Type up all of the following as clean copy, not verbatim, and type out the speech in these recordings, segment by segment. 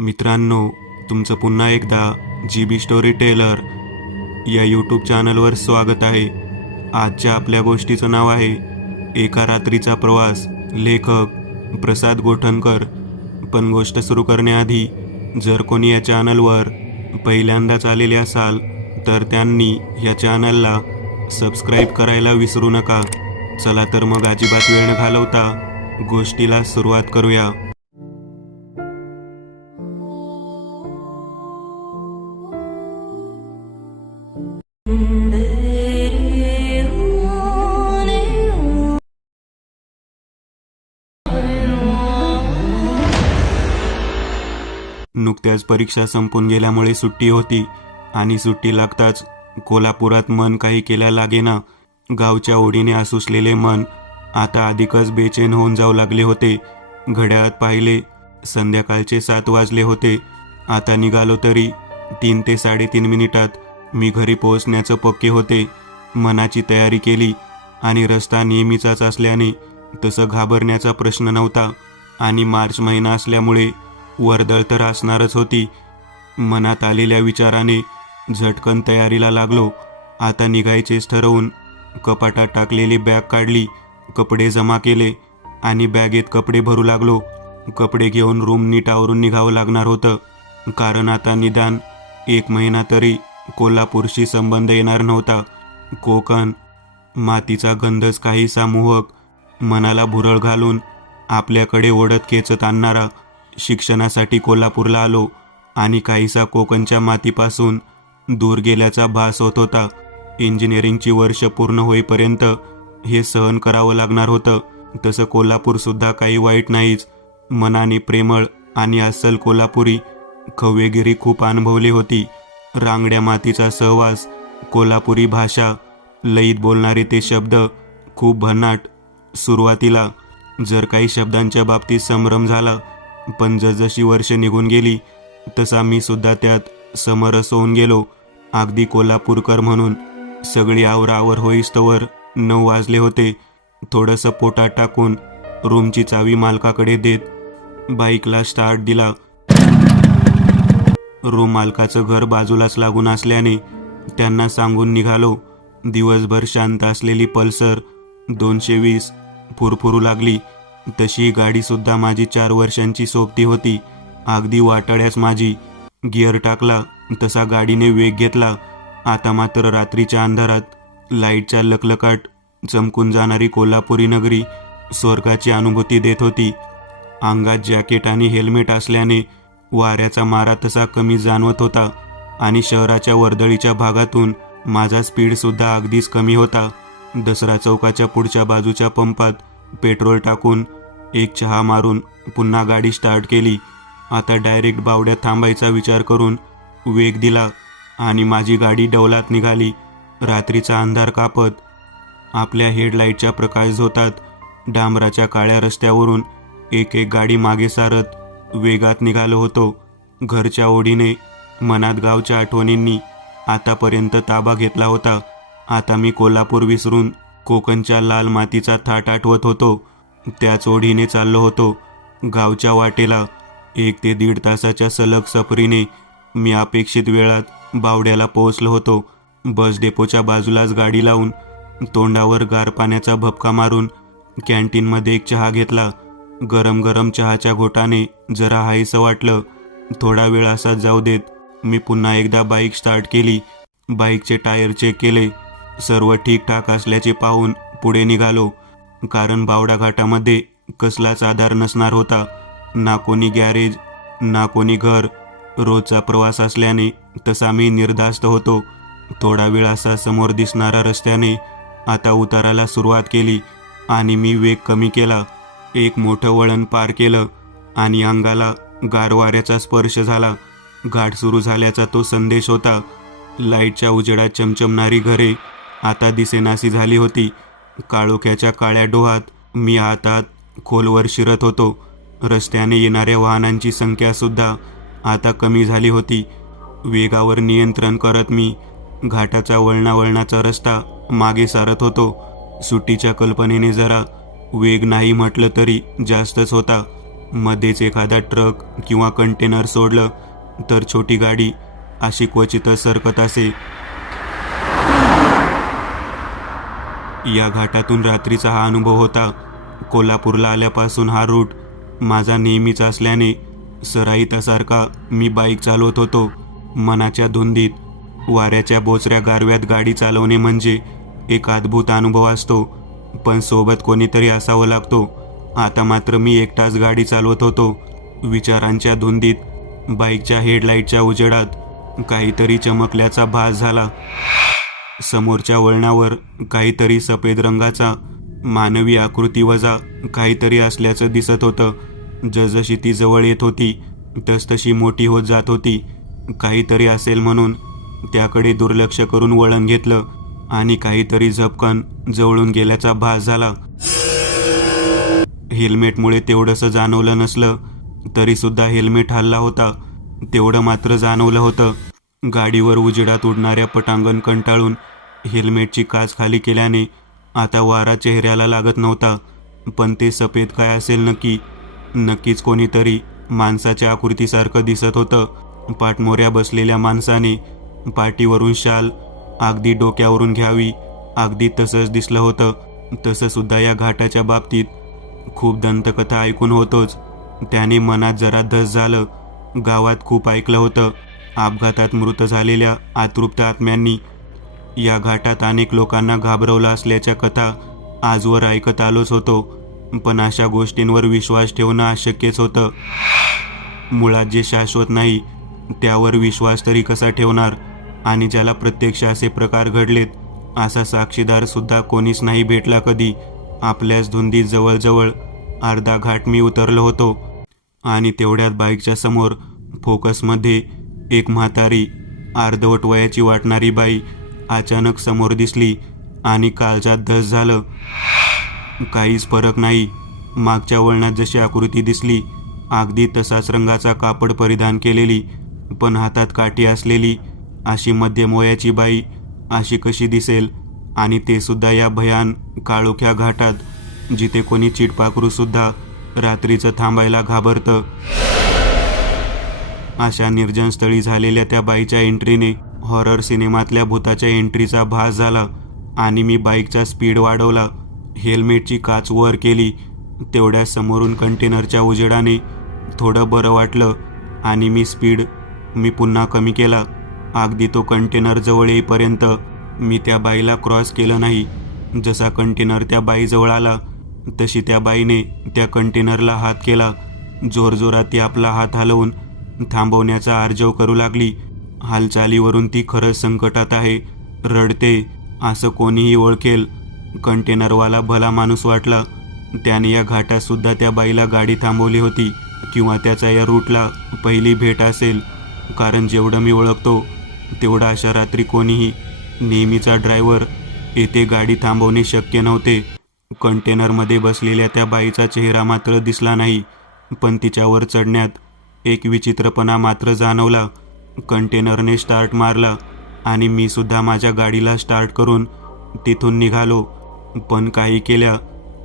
मित्रांनो, तुमचं पुन्हा एकदा GB स्टोरी टेलर या यूट्यूब चॅनलवर स्वागत आहे. आजच्या आपल्या गोष्टीचं नाव आहे एका रात्रीचा प्रवास. लेखक प्रसाद गोठणकर. पण गोष्ट सुरू करण्याआधी जर कोणी या चॅनलवर पहिल्यांदाच आलेले असाल तर त्यांनी या चॅनलला सबस्क्राईब करायला विसरू नका. चला तर मग अजिबात वेळ न घालवता गोष्टीला सुरुवात करूया. नुकत्याच परीक्षा संपून गेल्यामुळे सुट्टी होती आणि सुट्टी लागताच कोल्हापुरात मन काही केल्या लागेना. गावच्या ओढीने आसुसलेले मन आता अधिकच बेचैन होऊन जाऊ लागले होते. घड्याळात पाहिले, संध्याकाळचे 7 वाजले होते. आता निघालो तरी 3 ते 3.5 मिनिटात मी घरी पोहोचण्याचं पक्के होते. मनाची तयारी केली आणि रस्ता नेहमीचाच असल्याने तसं घाबरण्याचा प्रश्न नव्हता. आणि मार्च महिना असल्यामुळे वर्दळ तर असणारच होती. मनात आलेल्या विचाराने झटकन तयारीला लागलो. आता निघायचेच ठरवून कपाटात टाकलेली बॅग काढली, कपडे जमा केले आणि बॅगेत कपडे भरू लागलो. कपडे घेऊन रूम नीट आवरून निघावं लागणार होतं, कारण आता निदान 1 महिना तरी कोल्हापूरशी संबंध येणार नव्हता. कोकण मातीचा गंधच काहीसा मोहक, मनाला भुरळ घालून आपल्याकडे ओढत खेचत आणणारा. शिक्षणासाठी कोल्हापूरला आलो आणि काहीसा कोकणच्या मातीपासून दूर गेल्याचा भास होत होता. इंजिनिअरिंगची वर्ष पूर्ण होईपर्यंत हे सहन करावं लागणार होतं. तसं कोल्हापूरसुद्धा काही वाईट नाहीच. मनाने प्रेमळ आणि अस्सल कोल्हापुरी खवेगिरी खूप अनुभवली होती. रांगड्या मातीचा सहवास, कोल्हापुरी भाषा, लयीत बोलणारे ते शब्द खूप भन्नाट. सुरुवातीला जर काही शब्दांच्या बाबतीत संभ्रम झाला, पण जसजशी वर्ष निघून गेली तसा मी सुद्धा त्यात समरस होऊन गेलो. अगदी कोल्हापूरकर म्हणून. सगळी आवराआवर होईस्तवर 9 वाजले होते. थोडंसं पोटात टाकून रूमची चावी मालकाकडे देत बाईकला स्टार्ट दिला. रूम मालकाचं घर बाजूलाच लागून असल्याने त्यांना सांगून निघालो. दिवसभर शांत असलेली पल्सर 220 फुरफुरू लागली. तशी गाडीसुद्धा माझी 4 वर्षांची सोबती होती, अगदी वाटाड्याच माझी. गिअर टाकला तसा गाडीने वेग घेतला. आता मात्र रात्रीच्या अंधारात लाईटच्या लकलकाट चमकून जाणारी कोल्हापुरी नगरी स्वर्गाची अनुभूती देत होती. अंगात जॅकेट आणि हेल्मेट असल्याने वाऱ्याचा मारा तसा कमी जाणवत होता आणि शहराच्या वर्दळीच्या भागातून माझा स्पीडसुद्धा अगदीच कमी होता. दसरा चौकाच्या पुढच्या बाजूच्या पंपात पेट्रोल टाकून एक चहा मारून पुन्हा गाडी स्टार्ट केली. आता डायरेक्ट बावड्यात थांबायचा विचार करून वेग दिला आणि माझी गाडी डौलात निघाली. रात्रीचा अंधार कापत आपल्या हेडलाईटच्या प्रकाश झोतात डांबराच्या काळ्या रस्त्यावरून एक गाडी मागे सारत वेगात निघालो होतो. घरच्या ओढीने मनात गावच्या आठवणींनी आतापर्यंत ताबा घेतला होता. आता मी कोल्हापूर विसरून कोकणच्या लाल मातीचा थाट आठवत होतो. त्याच ओढीने चाललो होतो. गावच्या वाटेला 1 ते 1.5 तासाच्या सलग सफरीने मी अपेक्षित वेळात बावड्याला पोहोचलो होतो. बस डेपोच्या बाजूलाच गाडी लावून तोंडावर गार पाण्याचा भपका मारून कॅन्टीनमध्ये एक चहा घेतला. गरम गरम चहाच्या घोटाने जरा हायसं वाटलं. थोडा वेळ असाच जाऊ देत मी पुन्हा एकदा बाईक स्टार्ट केली. बाईकचे टायर चेक केले. सर्व ठीकठाक असल्याचे पाहून पुढे निघालो, कारण बावडा घाटामध्ये कसलाच आधार नसणार होता. ना कोणी गॅरेज, ना कोणी घर. रोजचा प्रवास असल्याने तसा मी निर्धास्त होतो. थोडा वेळ असा समोर दिसणाऱ्या रस्त्याने आता उताराला सुरुवात केली आणि मी वेग कमी केला. एक मोठं वळण पार केलं आणि अंगाला गार वाऱ्याचा स्पर्श झाला. घाट सुरू झाल्याचा तो संदेश होता. लाईटच्या उजेडात चमचमणारी घरे आता दिसेनाशी झाली होती. काळोख्याच्या काळ्या डोहात मी हातात खोलवर शिरत होतो. रस्त्याने येणाऱ्या वाहनांची संख्यासुद्धा आता कमी झाली होती. वेगावर नियंत्रण करत मी घाटाचा वळणावळणाचा रस्ता मागे सारत होतो. सुट्टीच्या कल्पनेने जरा वेग नाही म्हटलं तरी जास्तच होता. मध्येच एखादा ट्रक किंवा कंटेनर सोडलं तर छोटी गाडी अशी क्वचितच सरकत असे. या घाटातून रात्रीचा हा अनुभव होता. कोल्हापूरला आल्यापासून हा रूट माझा नेहमीचा असल्याने सराईतासारखा मी बाईक चालवत होतो. मनाच्या धुंदीत वाऱ्याच्या बोचऱ्या गारव्यात गाडी चालवणे म्हणजे एक अद्भुत अनुभव असतो, पण सोबत कोणीतरी असावं लागतो. आता मात्र मी एकटाच गाडी चालवत होतो. विचारांच्या धुंदीत बाईकच्या हेडलाईटच्या उजेडात काहीतरी चमकल्याचा भास झाला. समोरच्या वळणावर काहीतरी सफेद रंगाचा मानवी आकृती वजा काहीतरी असल्याचं दिसत होतं. जसजशी ती जवळ येत होती तसतशी मोठी होत जात होती. काहीतरी असेल म्हणून त्याकडे दुर्लक्ष करून वळण घेतलं आणि काहीतरी झपकन जवळून गेल्याचा भास झाला. हेल्मेटमुळे तेवढंसं जाणवलं नसलं तरीसुद्धा हेल्मेट हलला होता तेवढं मात्र जाणवलं होतं. गाडीवर उजेडात उडणाऱ्या पटांगण कंटाळून हेल्मेटची काच खाली केल्याने आता वारा चेहऱ्याला लागत नव्हता. पण ते सफेद काय असेल नक्कीच कोणीतरी माणसाच्या आकृतीसारखं दिसत होतं. पाठमोऱ्या बसलेल्या माणसाने पाठीवरून शाल अगदी डोक्यावरून घ्यावी अगदी तसंच दिसलं होतं. तसंसुद्धा या घाटाच्या बाबतीत खूप दंतकथा ऐकून होतोच, त्याने मनात जरा धस झालं. गावात खूप ऐकलं होतं. अपघातात मृत झालेल्या अतृप्त आत्म्यांनी या घाटात अनेक लोकांना घाबरवलं असल्याच्या कथा आजवर ऐकत आलोच होतो. पण अशा गोष्टींवर विश्वास ठेवणं अशक्यच होतं. मुळात जे शाश्वत नाही त्यावर विश्वास तरी कसा ठेवणार? आणि ज्याला प्रत्यक्ष असे प्रकार घडलेत असा साक्षीदार सुद्धा कोणीच नाही भेटला कधी. आपल्याच धुंदीत जवळजवळ अर्धा घाट मी उतरलो होतो आणि तेवढ्यात बाईकच्या समोर फोकसमध्ये एक म्हातारी अर्धवट वयाची वाटणारी बाई अचानक समोर दिसली आणि काळजात धस झालं. काहीच फरक नाही. मागच्या वळणात जशी आकृती दिसली अगदी तसाच रंगाचा कापड परिधान केलेली पण हातात काठी असलेली अशी मध्यम वयाची बाई अशी कशी दिसेल? आणि ते सुद्धा या भयान काळोख्या घाटात जिथे कोणी चिटपाखरूसुद्धा रात्रीचं थांबायला घाबरतं. अशा निर्जन स्थळी झालेल्या त्या बाईच्या एंट्रीने हॉरर सिनेमातल्या भूताच्या एंट्रीचा भास झाला आणि मी बाईकचा स्पीड वाढवला. हेल्मेटची काच वर केली. तेवढ्या समोरून कंटेनरच्या उजेडाने थोडं बरं वाटलं आणि मी पुन्हा कमी केला. अगदी तो कंटेनर जवळ येईपर्यंत मी त्या बाईला क्रॉस केलं नाही. जसा कंटेनर त्या बाईजवळ आला तशी त्या बाईने त्या कंटेनरला हात केला. जोरजोरात ती आपला हात हलवून थांबवण्याचा आर्जव करू लागली. हालचालीवरून ती खरंच संकटात आहे, रडते असं कोणीही ओळखेल. कंटेनरवाला भला माणूस वाटला. त्याने या घाटातसुद्धा त्या बाईला गाडी थांबवली होती किंवा त्याचा या रूटला पहिली भेट असेल. कारण जेवढं मी ओळखतो तेवढं अशा रात्री कोणीही नेहमीचा ड्रायव्हर येथे गाडी थांबवणे शक्य नव्हते. कंटेनरमध्ये बसलेल्या त्या बाईचा चेहरा मात्र दिसला नाही पण तिच्यावर चढण्यात एक विचित्रपणा मात्र जाणवला. कंटेनरने स्टार्ट मारला आणि मी सुद्धा माझ्या गाडीला स्टार्ट करून तिथून निघालो. पण काही केल्या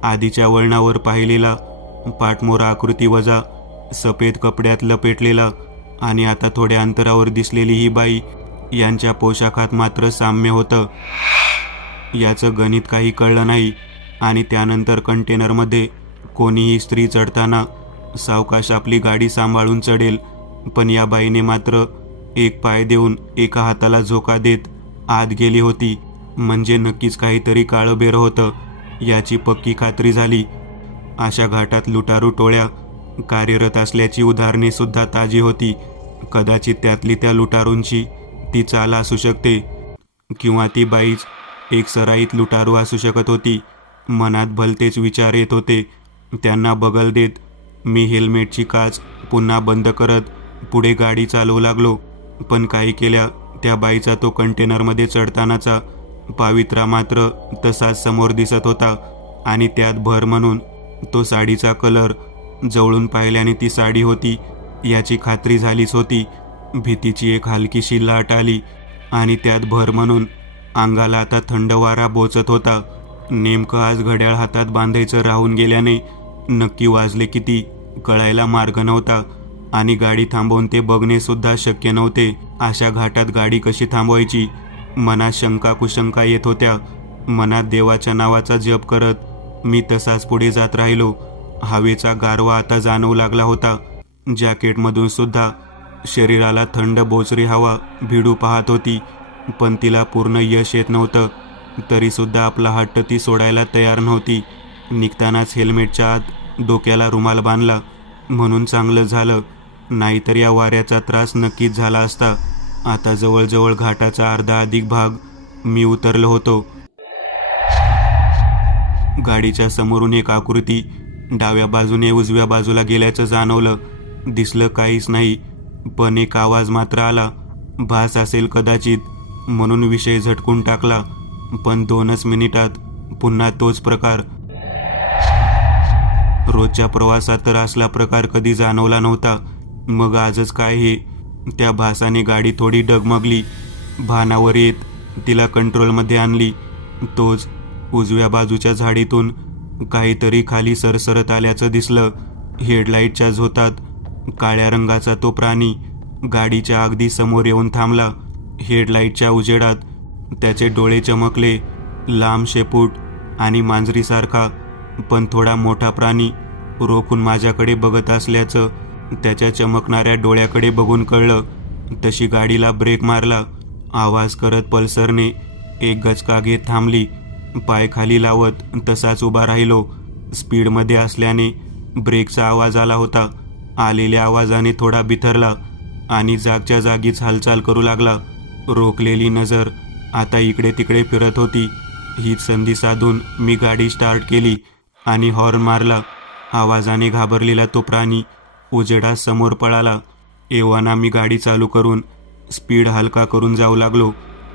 आधीच्या वळणावर पाहिलेला पाठमोरा आकृती वजा सफेद कपड्यात लपेटलेला आणि आता थोड्या अंतरावर दिसलेली ही बाई यांच्या पोशाखात मात्र साम्य होतं. याचं गणित काही कळलं नाही. आणि त्यानंतर कंटेनरमध्ये कोणीही स्त्री चढताना सावकाश आपली गाडी सांभाळून चढेल, पण या बाईने मात्र एक पाय देऊन एका हाताला झोका देत आत गेली होती. म्हणजे नक्कीच काहीतरी काळबेरं होतं याची पक्की खात्री झाली. अशा घाटात लुटारू टोळ्या कार्यरत असल्याची उदाहरणे सुद्धा ताजी होती. कदाचित त्यातली त्या लुटारूंची ती चाल असू शकते किंवा ती बाईच एक सराईत लुटारू असू शकत होती. मनात भलतेच विचार येत होते. त्यांना बगल देत मी हेल्मेटची काच पुन्हा बंद करत पुढे गाडी चालवू लागलो. पण काही केल्या त्या बाईचा तो कंटेनरमध्ये चढतानाचा पावित्रा मात्र तसाच समोर दिसत होता. आणि त्यात भर म्हणून तो साडीचा कलर. जवळून पाहिल्याने ती साडी होती याची खात्री झालीच होती. भीतीची एक हलकीशी लाट आली आणि त्यात भर म्हणून अंगाला आता थंड वारा बोचत होता. नेमकं आज घड्याळ हातात बांधायचं राहून गेल्याने नक्की वाजले किती कळायला मार्ग नव्हता आणि गाडी थांबवून ते बघणे सुद्धा शक्य नव्हते. अशा घाटात गाडी कशी थांबवायची? मनात शंका कुशंका येत होत्या. मनात देवाच्या नावाचा जप करत मी तसाच पुढे जात राहिलो. हवेचा गारवा आता जाणवू लागला होता. जॅकेटमधून सुद्धा शरीराला थंड बोचरी हवा भिडू पाहत होती, पण तिला पूर्ण यश येत नव्हतं. तरीसुद्धा आपला हट्ट ती सोडायला तयार नव्हती. निघतानाच हेल्मेटच्या आत डोक्याला रुमाल बांधला म्हणून चांगलं झालं, नाहीतर या वाऱ्याचा त्रास नक्कीच झाला असता. आता जवळजवळ घाटाचा अर्धा अधिक भाग मी उतरलो होतो. गाडीच्या समोरून एक आकृती डाव्या बाजूने उजव्या बाजूला गेल्याचं जाणवलं. दिसलं काहीच नाही, पण एक आवाज मात्र आला. भास असेल कदाचित म्हणून विषय झटकून टाकला, पण 2च मिनिटात पुन्हा तोच प्रकार. रोजच्या प्रवासात तर असला प्रकार कधी जाणवला नव्हता. मग आजच काय हे? त्या भासाने गाडी थोडी डगमगली. भानावर येत तिला कंट्रोलमध्ये आणली. तोच उजव्या बाजूच्या झाडीतून काहीतरी खाली सरसरत आल्याचं दिसलं. हेडलाईटच्या झोतात काळ्या रंगाचा तो प्राणी गाडीच्या अगदी समोर येऊन थांबला. हेडलाईटच्या उजेडात त्याचे डोळे चमकले, लांब शेपूट आणि मांजरीसारखा, पण थोडा मोठा प्राणी रोखून माझ्याकडे बघत असल्याचं त्याच्या चमकणाऱ्या डोळ्याकडे बघून कळलं. तशी गाडीला ब्रेक मारला. आवाज करत पल्सरने एक गचका घेत थांबली. पाय खाली लावत तसाच उभा राहिलो. स्पीडमध्ये असल्याने ब्रेकचा आवाज आला होता. आलेल्या आवाजाने थोडा बिथरला आणि जागच्या जागीच हालचाल करू लागला. रोखलेली नजर आता इकडे तिकडे फिरत होती. हीच संधी साधून मी गाडी स्टार्ट केली आणि हॉर्न मारला. आवाजाने घाबरलेला तो प्राणी उजेडात समोर पळाला. एव्हाना मी गाडी चालू करून स्पीड हलका करून जाऊ लागलो.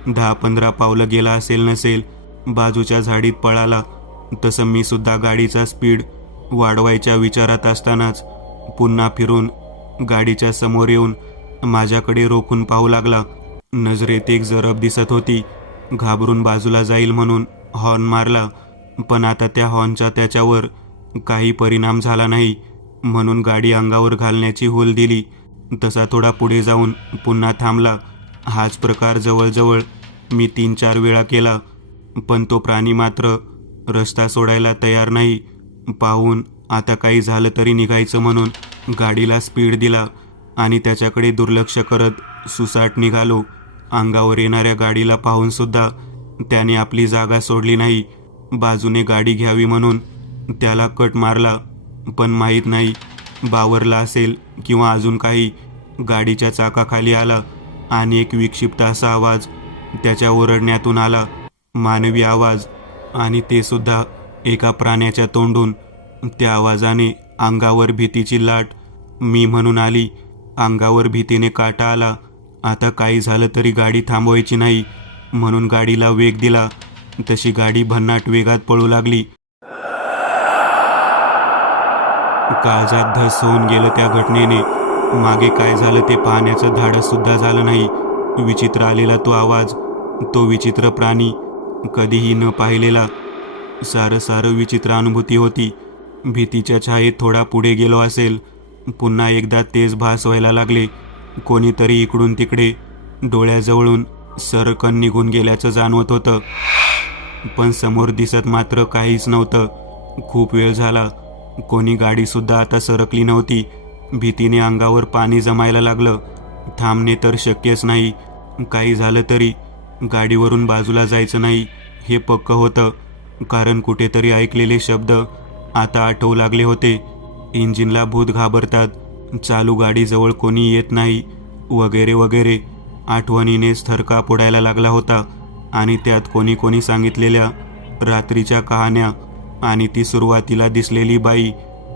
10-15 पावलं गेला असेल नसेल, बाजूच्या झाडीत पळाला. तसं मी सुद्धा गाडीचा स्पीड वाढवायच्या विचारात असतानाच पुन्हा फिरून गाडीच्या समोर येऊन माझ्याकडे रोखून पाहू लागला. नजरेत एक जरब दिसत होती. घाबरून बाजूला जाईल म्हणून हॉर्न मारला, पण आता त्या हॉर्नचा त्याच्यावर काही परिणाम झाला नाही, म्हणून गाडी अंगावर घालण्याची हूल दिली. तसा थोडा पुढे जाऊन पुन्हा थांबला. हाच प्रकार जवळजवळ मी 3-4 वेळा केला, पण तो प्राणी मात्र रस्ता सोडायला तयार नाही. पाहून आता काही झालं तरी निघायचं म्हणून गाडीला स्पीड दिला आणि त्याच्याकडे दुर्लक्ष करत सुसाट निघालो. अंगावर येणाऱ्या गाडीला पाहूनसुद्धा त्याने आपली जागा सोडली नाही. बाजूने गाडी घ्यावी म्हणून त्याला कट मारला, पण माहीत नाही बावरला असेल किंवा अजून काही. गाडीच्या चाकाखाली आला आणि एक विक्षिप्त असा आवाज त्याच्या ओरडण्यातून आला. मानवी आवाज, आणि ते सुद्धा एका प्राण्याच्या तोंडून. त्या आवाजाने अंगावर भीतीची लाट मी म्हणून आली. अंगावर भीतीने काटा आला. आता काही झालं तरी गाडी थांबवायची नाही म्हणून गाडीला वेग दिला. तशी गाडी भन्नाट वेगात पळू लागली. काळजात धस होऊन गेलं त्या घटनेने. मागे काय झालं ते पाहण्याचं धाडस सुद्धा झालं नाही. विचित्र आलेला तो आवाज, तो विचित्र प्राणी, कधीही न पाहिलेला. सारं विचित्र अनुभूती होती. भीतीच्या छायेत थोडा पुढे गेलो असेल, पुन्हा एकदा तेच भास व्हायला लागले. कोणीतरी इकडून तिकडे डोळ्याजवळून सरकन निघून गेल्याचं जाणवत होतं, पण समोर दिसत मात्र काहीच नव्हतं. खूप वेळ झाला. कोणी गाडीसुद्धा आता सरकली नव्हती. भीतीने अंगावर पाणी जमायला लागलं. थांबणे तर शक्यच नाही. काही झालं तरी गाडीवरून बाजूला जायचं नाही हे पक्क होतं, कारण कुठेतरी ऐकलेले शब्द आता आठवू लागले होते. इंजिनला भूत घाबरतात, चालू गाडीजवळ कोणी येत नाही, वगैरे वगैरे. आठवणीनेच थरकाप उडायला लागला होता. आणि त्यात कोणी सांगितलेल्या रात्रीच्या कहाण्या आणि ती सुरुवातीला दिसलेली बाई.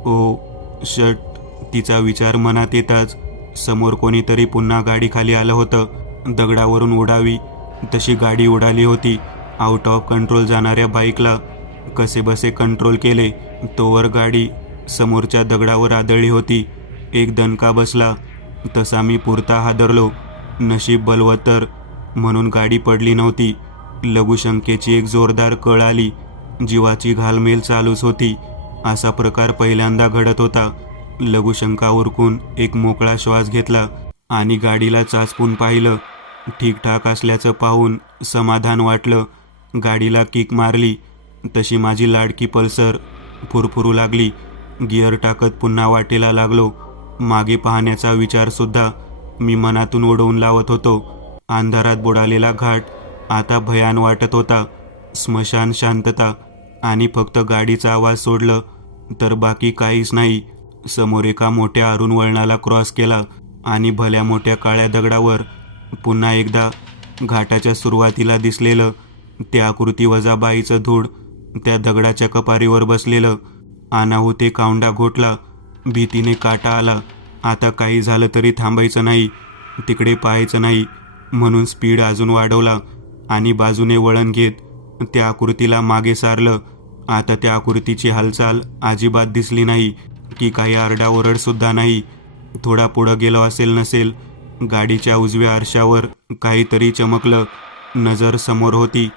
ओ शट, तिचा विचार मनात येताच समोर कोणीतरी पुन्हा गाडी खाली आलं होतं. दगडावरून उडावी तशी गाडी उडाली होती. आउट ऑफ कंट्रोल जाणाऱ्या बाईकला कसेबसे कंट्रोल केले तोवर गाडी समोरच्या दगडावर आदळली होती. एक दणका बसला. तसा मी पुरता हादरलो. नशीब बलवत्तर म्हणून गाडी पडली नव्हती. लघुशंकेची एक जोरदार कळ आली. जीवाची घालमेल चालूच होती. असा प्रकार पहिल्यांदा घडत होता. लघुशंका उरकून एक मोकळा श्वास घेतला आणि गाडीला चाचपून पाहिलं. ठीकठाक असल्याचं पाहून समाधान वाटलं. गाडीला किक मारली तशी माझी लाडकी पल्सर फुरफुरू लागली. गिअर टाकत पुन्हा वाटेला लागलो. मागे पाहण्याचा विचारसुद्धा मी मनातून ओढवून लावत होतो. अंधारात बुडालेला घाट आता भयान वाटत होता. स्मशान शांतता आणि फक्त गाडीचा आवाज सोडलं तर बाकी काहीच नाही. समोर एका मोठ्या अरुण वळणाला क्रॉस केला आणि भल्या मोठ्या काळ्या दगडावर पुन्हा एकदा घाटाच्या सुरुवातीला दिसलेलं ते आकृती वजा बाईचं धूळ त्या दगडाच्या कपारीवर बसलेलं. अनाहूत एक औंढा घोटला. भीतीने काटा आला. आता काही झालं तरी थांबायचं नाही, तिकडे पाहायचं नाही म्हणून स्पीड अजून वाढवला आणि बाजूने वळण घेत त्या आकृतीला मागे सारलं. आता त्या आकृतीची हालचाल अजिबात दिसली नाही की काही आरडाओरडसुद्धा नाही. थोडा पुढं गेलो असेल नसेल, गाडीच्या उजव्या आरशावर काहीतरी चमकलं. नजर समोर होती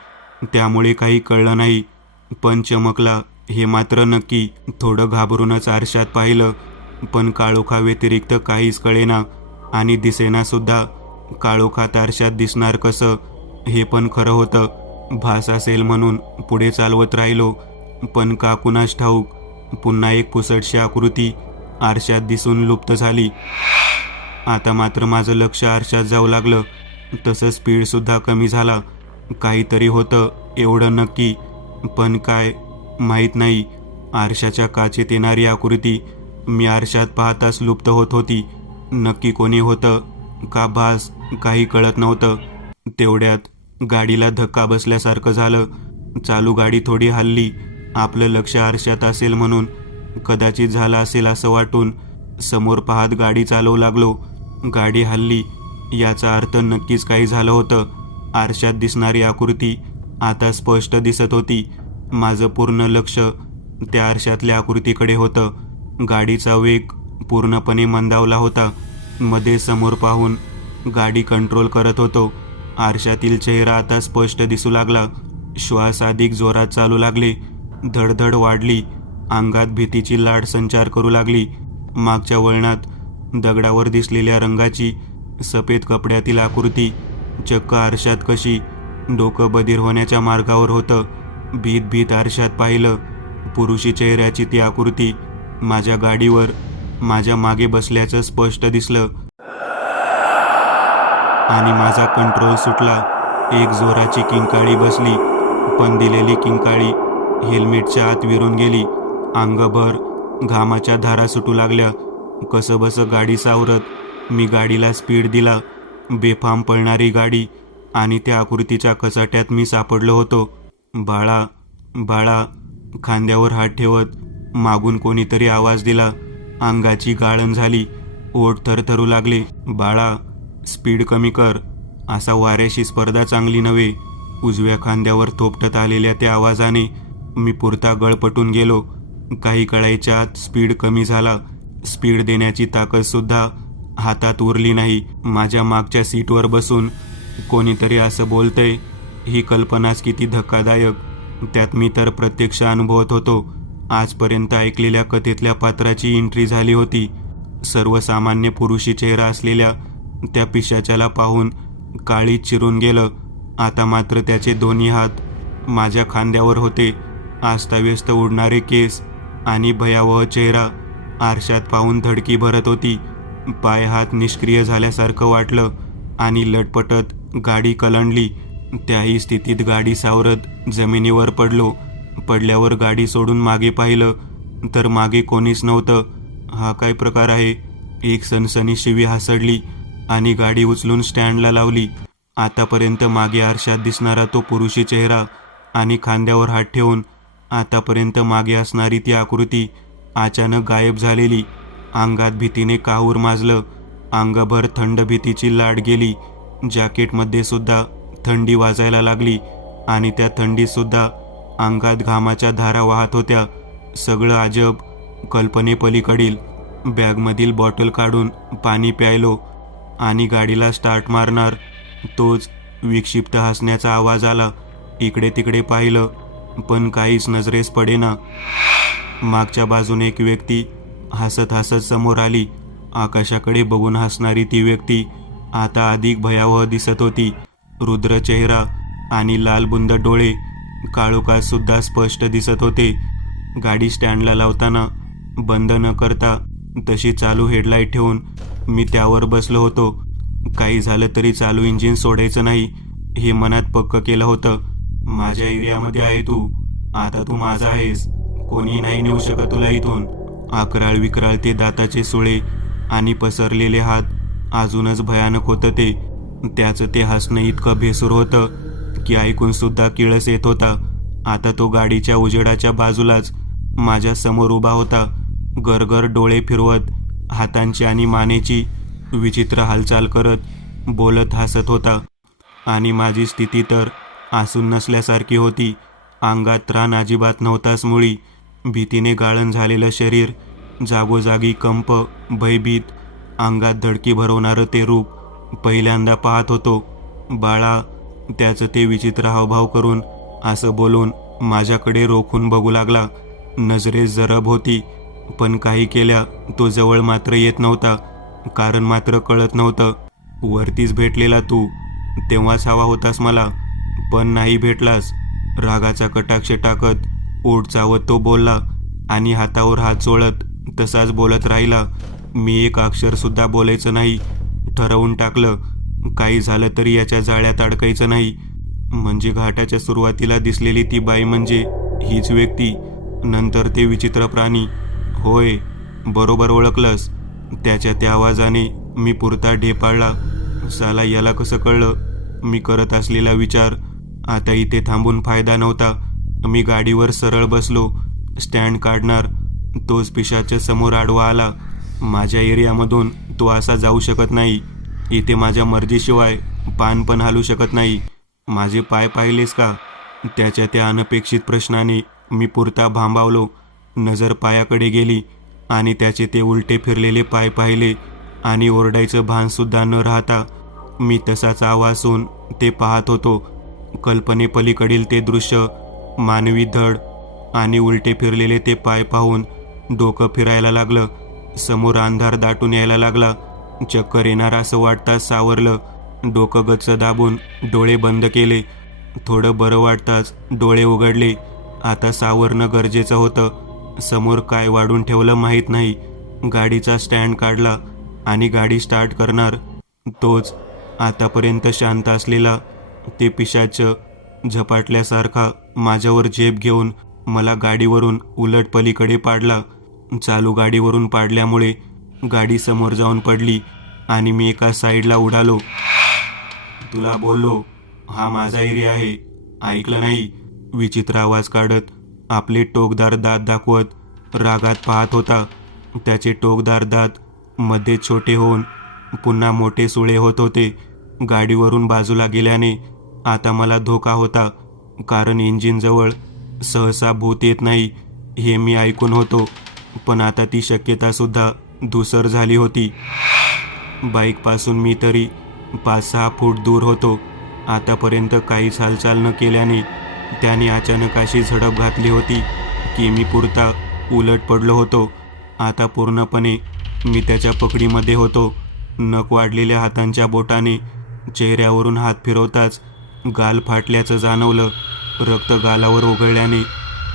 त्यामुळे काही कळलं नाही, पण चमकला हे मात्र नक्की. थोडं घाबरूनच आरशात पाहिलं, पण काळोखा व्यतिरिक्त काहीच कळेना आणि दिसेनासुद्धा. काळोखात आरशात दिसणार कसं हे पण खरं होतं. भास असेल म्हणून पुढे चालवत राहिलो, पण का कुणास ठाऊक पुन्हा एक पुसटशी आकृती आरशात दिसून लुप्त झाली. आता मात्र माझं लक्ष आरशात जाऊ लागलं. तसं स्पीडसुद्धा कमी झाला. काहीतरी होतं एवढं नक्की, पण काय माहीत नाही. आरशाच्या काचेत येणारी आकृती मी आरशात पाहताच लुप्त होत होती. नक्की कोणी होतं का भास काही कळत नव्हतं. तेवढ्यात गाडीला धक्का बसल्यासारखं झालं. चालू गाडी थोडी हलली. आपलं लक्ष आरशात असेल म्हणून कदाचित झालं असेल असं वाटून समोर पाहत गाडी चालवू लागलो. गाडी हलली याचा अर्थ नक्कीच काही झालं होतं. आरशात दिसणारी आकृती आता स्पष्ट दिसत होती. माझं पूर्ण लक्ष त्या आरशातल्या आकृतीकडे होतं. गाडीचा वेग पूर्णपणे मंदावला होता. मध्ये समोर पाहून गाडी कंट्रोल करत होतो. आरशातील चेहरा आता स्पष्ट दिसू लागला. श्वास अधिक जोरात चालू लागले. धडधड वाढली. अंगात भीतीची लाट संचार करू लागली. मागच्या वळणात दगडावर दिसलेल्या रंगाची सफेद कपड्यातील आकृती चक्क आरशात कशी डोकं बधीर होण्याच्या मार्गावर होतं. भीत भीत आरशात पाहिलं. पुरुषी चेहऱ्याची ती आकृती माझ्या गाडीवर माझ्या मागे बसल्याचं स्पष्ट दिसलं आणि माझा कंट्रोल सुटला. एक जोराची किंकाळी बसली, पण दिलेली किंकाळी हेल्मेटच्या आत विरून गेली. अंगभर घामाच्या धारा सुटू लागल्या. कसंबसं गाडी सावरत मी गाडीला स्पीड दिला. बेफाम पळणारी गाडी आणि त्या आकृतीच्या कचाट्यात मी सापडलो होतो. बाळा बाळा, खांद्यावर हात ठेवत मागून कोणीतरी आवाज दिला. अंगाची गाळण झाली. ओठ थरथरू लागले. बाळा, स्पीड कमी कर. असा वाऱ्याशी स्पर्धा चांगली नव्हे. उजव्या खांद्यावर थोपटत आलेल्या त्या आवाजाने मी पुरता गळपटून गेलो. काही कळायच्या आत स्पीड कमी झाला. स्पीड देण्याची ताकदसुद्धा हातात उरली नाही. माझ्या मागच्या सीटवर बसून कोणीतरी असं बोलतंय ही कल्पनाच किती धक्कादायक. त्यात मी तर प्रत्यक्ष अनुभवत होतो. आजपर्यंत ऐकलेल्या कथेतल्या पात्राची एंट्री झाली होती. सर्वसामान्य पुरुषी चेहरा असलेल्या त्या पिशाच्याला पाहून काळीज चिरून गेलं. आता मात्र त्याचे दोन्ही हात माझ्या खांद्यावर होते. आस्ताव्यस्त उडणारे केस आणि भयावह चेहरा आरशात पाहून धडकी भरत होती. पाय हात निष्क्रिय झाल्यासारखं वाटलं आणि लटपटत गाडी कलंडली. त्याही स्थितीत गाडी सावरत जमिनीवर पडलो. पडल्यावर गाडी सोडून मागे पाहिलं तर मागे कोणीच नव्हतं. हा काय प्रकार आहे? एक सनसनी शिवी हासडली आणि गाडी उचलून स्टँडला लावली. आतापर्यंत मागे आरशात दिसणारा तो पुरुषी चेहरा आणि खांद्यावर हात ठेवून आतापर्यंत मागे असणारी ती आकृती अचानक गायब झालेली. अंगात भीतीने काहूर माजलं. अंगभर थंड भीतीची लाट गेली. जॅकेटमध्ये सुद्धा थंडी वाजायला लागली आणि त्या थंडीतसुद्धा अंगात घामाच्या धारा वाहत होत्या. सगळं अजब, कल्पनेपलीकडील. बॅगमधील बॉटल काढून पाणी प्यायलो आणि गाडीला स्टार्ट मारणार तोच विक्षिप्त हसण्याचा आवाज आला. इकडे तिकडे पाहिलं पण काहीच नजरेस पडेना. मागच्या बाजूने एक व्यक्ती हसत हसत समोर आली. आकाशाकडे बघून हसणारी ती व्यक्ती आता अधिक भयावह दिसत होती. रुद्र चेहरा आणि लालबुंद डोळे, काळोखात सुद्धा स्पष्ट दिसत होते. गाडी स्टँडला लावताना बंद न करता तशी चालू हेडलाईट ठेवून मी त्यावर बसलो होतो. काही झालं तरी चालू इंजिन सोडायचं नाही हे मनात पक्क केलं होतं. माझ्या एरियामध्ये आहे तू, आता तू माझा आहेस, कोणी नाही नेऊ शकत तुला इथून. अकराळ विक्राळ ते दाताचे सुळे आणि पसरलेले हात अजूनच भयानक होतं ते. त्याचं ते हसणं इतकं भेसूर होतं की ऐकून सुद्धा किळस येत होता. आता तो गाडीच्या उजेडाच्या बाजूलाच माझ्या समोर उभा होता. गरगर डोळे फिरवत, हातांची आणि मानेची विचित्र हालचाल करत बोलत हसत होता. आणि माझी स्थिती तर आसून नसल्यासारखी होती. अंगात त्राण अजिबात नव्हताच मुळी. भीतीने गाळण झालेलं शरीर, जागोजागी कंप, भयभीत, अंगात धडकी भरवणारं ते रूप पहिल्यांदा पाहत होतो. बाळा, त्याचं ते विचित्र हावभाव करून असं बोलून माझ्याकडे रोखून बघू लागला. नजरेत जरब होती, पण काही केल्या तो जवळ मात्र येत नव्हता. कारण मात्र कळत नव्हतं. वरतीच भेटलेला तू, तेव्हाच हवा होतास मला, पण नाही भेटलास. रागाचा कटाक्ष टाकत ओठ चावत तो बोलला आणि हातावर हात चोळत तसाच बोलत राहिला. मी एक अक्षर सुद्धा बोलायचं नाही ठरवून टाकलं. काही झालं तरी याच्या जाळ्यात अडकायचं नाही. म्हणजे घाटाच्या सुरुवातीला दिसलेली ती बाई म्हणजे हीच व्यक्ती, नंतर ते विचित्र प्राणी. होय, बरोबर ओळखलंस. त्याच्या त्या आवाजाने मी पुरता ढेपाळला. साला याला कसं कळलं? मी करत असलेला विचार. आता इथे थांबून फायदा नव्हता. मी गाडीवर सरळ बसलो. स्टँड काढणार तोच पिशाच्या समोर आडवा आला. माझ्या एरियामधून तो असा जाऊ शकत नाही. इथे माझ्या मर्जीशिवाय पान पण हालू शकत नाही. माझे पाय पाहिलेस का? त्याच्या त्या अनपेक्षित प्रश्नाने मी पुरता भांबावलो. नजर पायाकडे गेली आणि त्याचे ते उलटे फिरलेले पाय पाहिले आणि ओरडायचं भानसुद्धा न राहता मी तसाच आवाजून ते पाहत होतो. कल्पनेपलीकडील ते दृश्य, मानवी धड आणि उलटे फिरलेले ते पाय पाहून डोकं फिरायला लागलं. समोर अंधार दाटून यायला लागला. चक्कर येणार असं वाटताच सावरलं. डोकं गच्च दाबून डोळे बंद केले. थोडं बरं वाटताच डोळे उघडले. आता सावरणं गरजेचं होतं. समोर काय वाढून ठेवलं माहीत नाही. गाडीचा स्टँड काढला आणि गाडी स्टार्ट करणार. तोच आतापर्यंत शांत असलेला ते पिशाच झपाटल्यासारखा माझ्यावर झेप घेऊन मला गाडीवरून उलट पलीकडे पाडला. चालू गाडीवरून पाडल्यामुळे गाडी समोर जाऊन पडली आणि मी एका साईडला उडालो. तुला बोललो, हा माझा एरिया आहे, ऐकलं नाही? विचित्र आवाज काढत आपले टोकदार दात दाखवत रागात पाहत होता. त्याचे टोकदार दात मध्ये छोटे होऊन पुन्हा मोठे सुळे होत होते. गाडीवरून बाजूला गेल्याने आता मला धोका होता. कारण इंजिनजवळ सहसा भूत येत नाही हे मी ऐकून होतो. पण आता ती शक्यतासुद्धा धूसर झाली होती. बाईकपासून मी तरी 5-6 फूट दूर होतो. आतापर्यंत काहीच हालचाल न केल्याने त्याने अचानक अशी झडप घातली होती की मी पुरता उलट पडलो होतो. आता पूर्णपणे मी त्याच्या पकडीमध्ये होतो. नख वाढलेल्या हातांच्या बोटाने चेहऱ्यावरून हात फिरवताच गाल फाटल्याचं जाणवलं. रक्त गालावर ओघळल्याने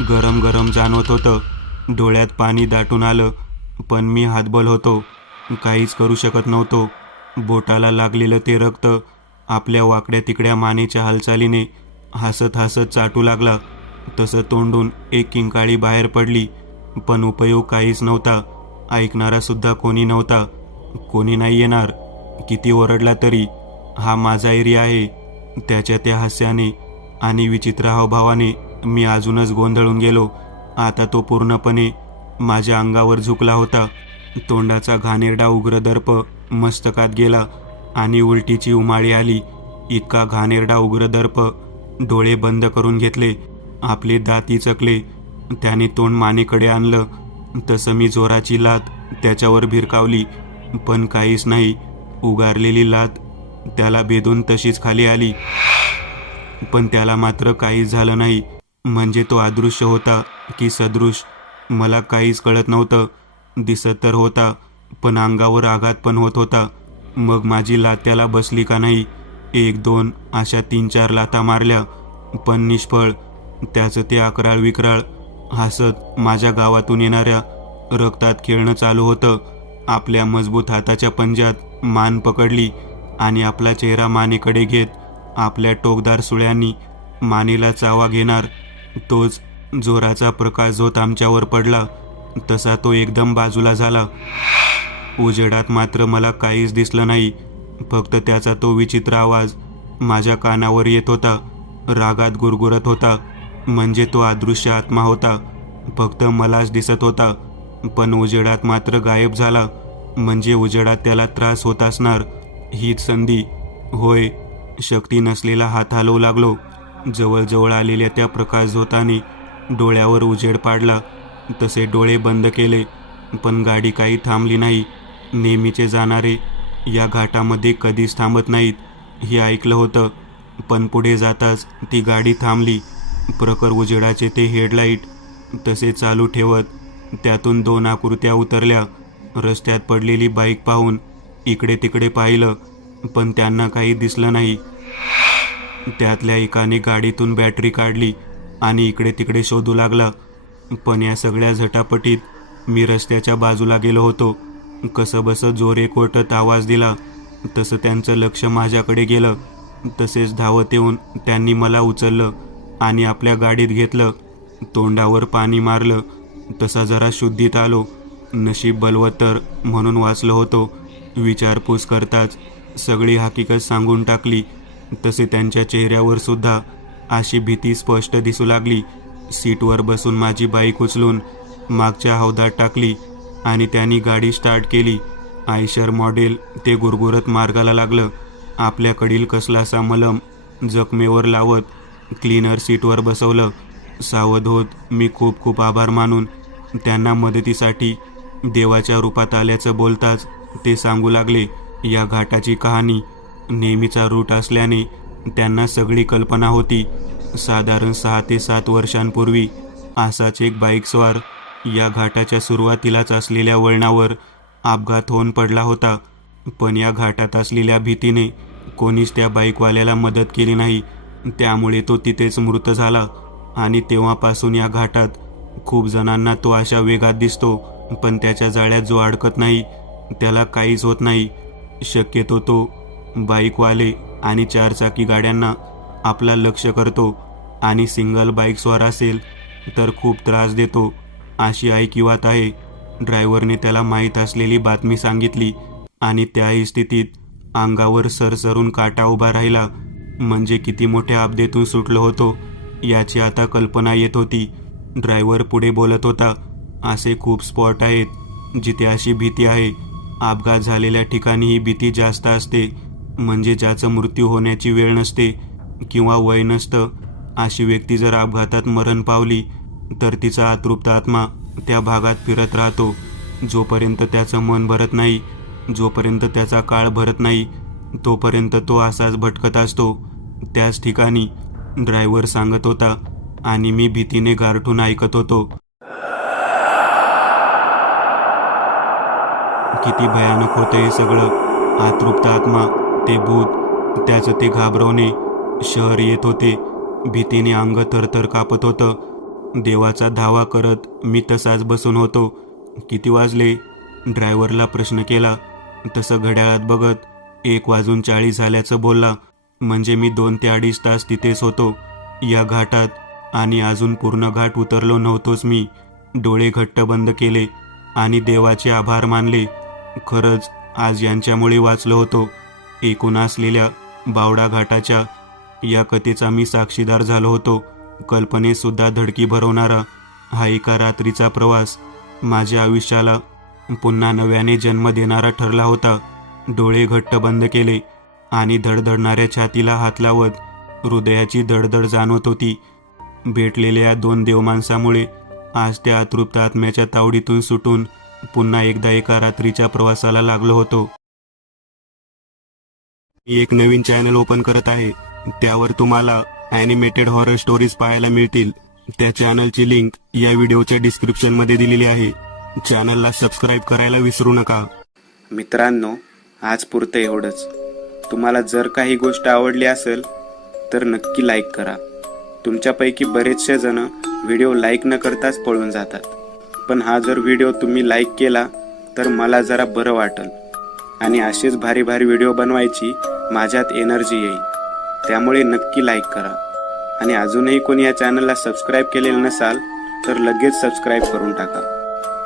गरम गरम जाणवत होतं. डोळ्यात पाणी दाटून आलं. पण मी हातबल होतो, काहीच करू शकत नव्हतो. बोटाला लागलेलं ते रक्त आपल्या वाकड्या तिकड्या मानेच्या हालचालीने हसत हसत चाटू लागला. तसं तोंडून एक किंकाळी बाहेर पडली. पण उपयोग काहीच नव्हता. ऐकणारा सुद्धा कोणी नव्हता. कोणी नाही येणार. किती ओरडला तरी हा माझा एरिया आहे. त्याच्या त्या हास्याने आणि विचित्र हावभावाने मी अजूनच गोंधळून गेलो. आता तो पूर्णपणे माझ्या अंगावर झुकला होता. तोंडाचा घाणेरडा उग्र दर्प मस्तकात गेला आणि उलटीची उमाळी आली. इतका घाणेरडा उग्र दर्प डोळे बंद करून घेतले. आपले दात चकले. त्याने तोंड मानेकडे आणलं. तसं मी जोराची लात त्याच्यावर भिरकावली. पण काहीच नाही. उगारलेली लात त्याला भेदून तशीच खाली आली. पण त्याला मात्र काहीच झालं नाही. म्हणजे तो अदृश्य होता की सदृश मला काहीच कळत नव्हतं. दिसत तर होता, पण अंगावर आघात पण होत होता. मग माझी लात त्याला बसली का नाही? 1-2 अशा 3-4 लाथा मारल्या, पण निष्फळ. त्याचं ते अकराळ विक्राळ हसत माझ्या गावातून येणाऱ्या रक्तात खेळणं चालू होतं. आपल्या मजबूत हाताच्या पंजात मान पकडली आणि आपला चेहरा मानेकडे घेत आपल्या टोकदार सुळ्यांनी मानेला चावा घेणार. तोच जोराचा प्रकाश झोत आमच्यावर पडला तसा तो एकदम बाजूला झाला. उजेडात मात्र मला काहीच दिसलं नाही. फक्त त्याचा तो विचित्र आवाज माझ्या कानावर येत होता. रागात गुरगुरत होता. म्हणजे तो अदृश्य आत्मा होता, फक्त मलाच दिसत होता, पण उजेडात मात्र गायब झाला. म्हणजे उजेडात त्याला त्रास होत असणार. हीच संधी. होय, शक्ती नसलेला हात हलवू लागलो. जवळजवळ आलेल्या त्या प्रकाश झोताने डोळ्यावर उजेड पाडला. तसे डोळे बंद केले, पण गाडी काही थांबली नाही. नेहमीचे जाणारे या घाटामध्ये कधीच थांबत नाहीत हे ऐकलं होतं, पण पुढे जाताच ती गाडी थांबली. प्रखर उजेडाचे ते हेडलाईट तसे चालू ठेवत त्यातून 2 आकृत्या उतरल्या. रस्त्यात पडलेली बाईक पाहून इकडे तिकडे पाहिलं, पण त्यांना काही दिसलं नाही. त्यातल्या एकाने गाडीतून बॅटरी काढली आणि इकडे तिकडे शोधू लागला. पण या सगळ्या झटापटीत मी रस्त्याच्या बाजूला गेलो होतो. कसंबसं जोर एकवटत आवाज दिला तसं त्यांचं लक्ष माझ्याकडे गेलं. तसेच धावत येऊन त्यांनी मला उचललं आणि आपल्या गाडीत घेतलं. तोंडावर पाणी मारलं. तसा जरा शुद्धीत आलो. नशीब बलवत्तर म्हणून वाचलो होतो. विचारपूस करताच सगळी हकीकत सांगून टाकली. तसे त्यांच्या चेहऱ्यावर सुद्धा अशी भीती स्पष्ट दिसू लागली. सीटवर बसून माझी बाईक उचलून मागच्या हौदात टाकली आणि त्यांनी गाडी स्टार्ट केली. आयशर मॉडेल ते गुरगुरत मार्गाला लागलं. आपल्याकडील कसलासा मलम जखमेवर लावत क्लीनर सीटवर बसवलं. सावध होत मी खूप खूप आभार मानून त्यांना मदतीसाठी देवाच्या रूपात आल्याचं बोलताच ते सांगू लागले या घाटाची कहाणी. नेहमीचा रूट असल्याने त्यांना सगळी कल्पना होती. साधारण 6 ते 7 वर्षांपूर्वी असाच एक बाईकस्वार या घाटाच्या सुरुवातीलाच असलेल्या वळणावर अपघात होऊन पडला होता. पण या घाटात असलेल्या भीतीने कोणीच त्या बाईकवाल्याला मदत केली नाही. त्यामुळे तो तिथेच मृत झाला आणि तेव्हापासून या घाटात खूप जणांना तो अशा वेगात दिसतो, पण त्याच्या जाळ्यात जो अडकत नाही त्याला काहीच होत नाही. शक्यतो तो बाईकवाले आणि 4 चाकी गाड्यांना आपला लक्ष करतो आणि सिंगल बाईकस्वार असेल तर खूप त्रास देतो अशी ऐकिवात आहे. ड्रायव्हरने त्याला माहीत असलेली बातमी सांगितली आणि त्याही स्थितीत अंगावर सरसरून काटा उभा राहिला. म्हणजे किती मोठ्या आपदेतून सुटलो होतो याची आता कल्पना येत होती. ड्रायव्हर पुढे बोलत होता, असे खूप स्पॉट आहेत जिथे अशी भीती आहे. अपघात झालेल्या ठिकाणी ही भीती जास्त असते. म्हणजे ज्याचं मृत्यू होण्याची वेळ नसते किंवा वय नसतं अशी व्यक्ती जर अपघातात मरण पावली तर तिचा अतृप्त आत्मा त्या भागात फिरत राहतो. जोपर्यंत त्याचं मन भरत नाही, जोपर्यंत त्याचा काळ भरत नाही, तोपर्यंत तो असाच भटकत असतो त्याच ठिकाणी. ड्रायव्हर सांगत होता आणि मी भीतीने गारठून ऐकत होतो. किती भयानक होतं हे सगळं. अतृप्त आत्मा, ते भूत, त्याचं ते घाबरवणे, शहर येत होते. भीतीने अंग थरथर कापत होतं. देवाचा धावा करत मी तसाच बसून होतो. किती वाजले? ड्रायव्हरला प्रश्न केला. तसं घड्याळात बघत 1:40 झाल्याचं बोलला. म्हणजे मी 2 ते 2.5 तास तिथेच होतो या घाटात आणि अजून पूर्ण घाट उतरलो नव्हतोच मी. डोळे घट्ट बंद केले आणि देवाचे आभार मानले. खरंच आज यांच्यामुळे वाचलो होतो. एकूण असलेल्या बावडा घाटाच्या या कथेचा मी साक्षीदार झालो होतो. कल्पनेत सुद्धा धडकी भरवणारा हा एका रात्रीचा प्रवास माझ्या आयुष्याला पुन्हा नव्याने जन्म देणारा ठरला होता. डोळे घट्ट बंद केले आणि धडधडणाऱ्या छातीला हात लावत हृदयाची धडधड जाणवत होती. भेटलेल्या 2 देवमाणसामुळे आज त्या अतृप्त आत्म्याच्या तावडीतून सुटून पुन्हा एकदा एका रात्रीच्या प्रवासाला लागलो होतो. मी एक नवीन चॅनल ओपन करत आहे. त्यावर तुम्हाला ॲनिमेटेड हॉरर स्टोरीज पाहायला मिळतील. त्या चॅनलची लिंक या व्हिडिओच्या डिस्क्रिप्शनमध्ये दिलेली आहे. चॅनलला सबस्क्राईब करायला विसरू नका. मित्रांनो, आज पुरतं एवढंच. तुम्हाला जर काही गोष्ट आवडली असेल तर नक्की लाईक करा. तुमच्यापैकी बरेचसे जण व्हिडिओ लाईक न करताच पळून जातात, पण हा जर व्हिडिओ तुम्ही लाईक केला तर मला जरा बरं वाटेल आणि असेच भारी भारी व्हिडिओ बनवायची माझ्यात एनर्जी येईल. त्यामुळे नक्की लाईक करा आणि अजूनही कोणी या चॅनलला सबस्क्राईब केलेलं नसाल तर लगेच सबस्क्राईब करून टाका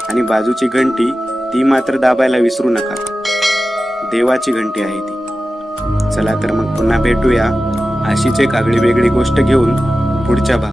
आणि बाजूची घंटी ती मात्र दाबायला विसरू नका. देवाची घंटी आहे ती. चला तर मग पुन्हा भेटूया अशीच एक आगळी वेगळी गोष्ट घेऊन पुढच्या भागात.